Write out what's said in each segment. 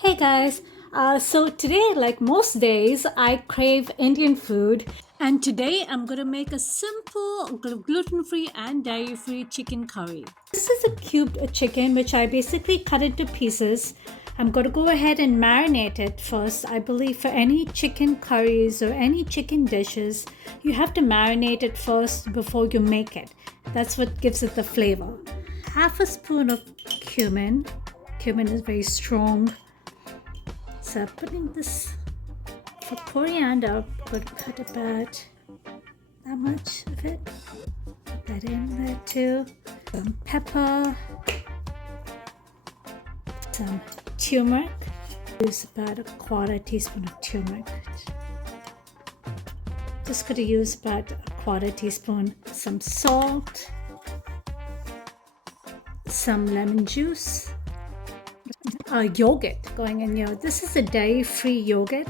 Hey guys, so today, like most days, I crave Indian food, and today I'm gonna make a simple gluten-free and dairy-free chicken curry. This is a cubed chicken which I basically cut into pieces. I'm gonna go ahead and marinate it first. I believe for any chicken curries or any chicken dishes, you have to marinate it first before you make it. That's what gives it the flavor. Half a spoon of cumin. Cumin is very strong. So putting this for coriander, I'm going to cut about that much of it. Put that in there too. Some pepper, some turmeric. Use about a quarter teaspoon of turmeric. Just going to use about a quarter teaspoon. Some salt, some lemon juice. Yogurt going in here. This is a dairy-free yogurt.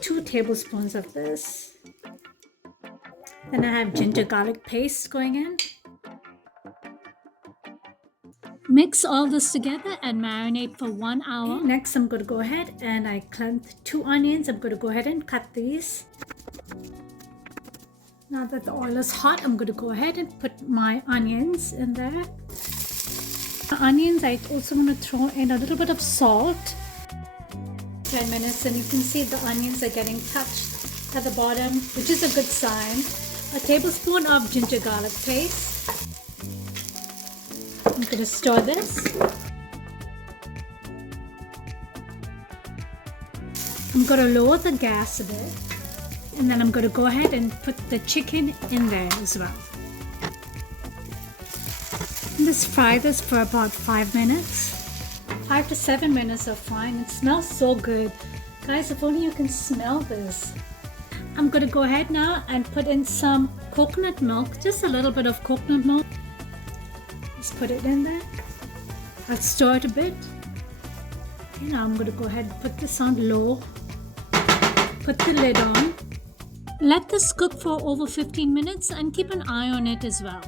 2 tablespoons of this. Then I have ginger garlic paste going in. Mix all this together and marinate for 1 hour. Okay, next I'm going to go ahead and I cleansed 2 onions. I'm going to go ahead and cut these. Now that the oil is hot, I'm going to go ahead and put my onions in there. The onions, I also want to throw in a little bit of salt. 10 minutes and you can see the onions are getting touched at the bottom, which is a good sign. A tablespoon of ginger garlic paste. I'm going to stir this. I'm going to lower the gas a bit, and then I'm going to go ahead and put the chicken in there as well. Just fry this for about 5 minutes. 5 to 7 minutes are fine. It smells so good. Guys, if only you can smell this. I'm going to go ahead now and put in some coconut milk. Just a little bit of coconut milk. Just put it in there. I'll stir it a bit. Okay, now I'm going to go ahead and put this on low. Put the lid on. Let this cook for over 15 minutes and keep an eye on it as well.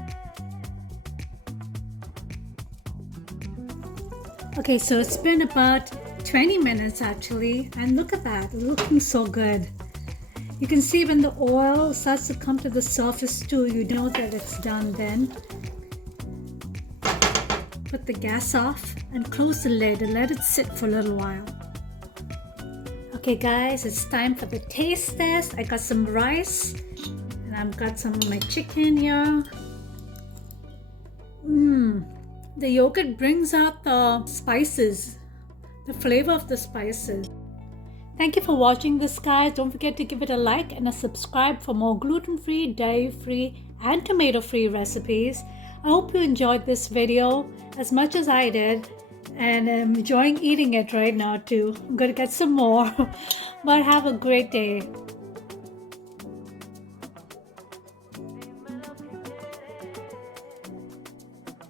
Okay, so it's been about 20 minutes actually, and look at that, looking so good. You can see when the oil starts to come to the surface too, you know that it's done then. Put the gas off and close the lid and let it sit for a little while. Okay guys, it's time for the taste test. I got some rice and I've got some of my chicken here. The yogurt brings out the spices, the flavor of the spices. Thank you for watching this, guys. Don't forget to give it a like and a subscribe for more gluten-free, dairy-free and tomato-free recipes. I hope you enjoyed this video as much as I did, and I'm enjoying eating it right now too. I'm going to get some more. But have a great day.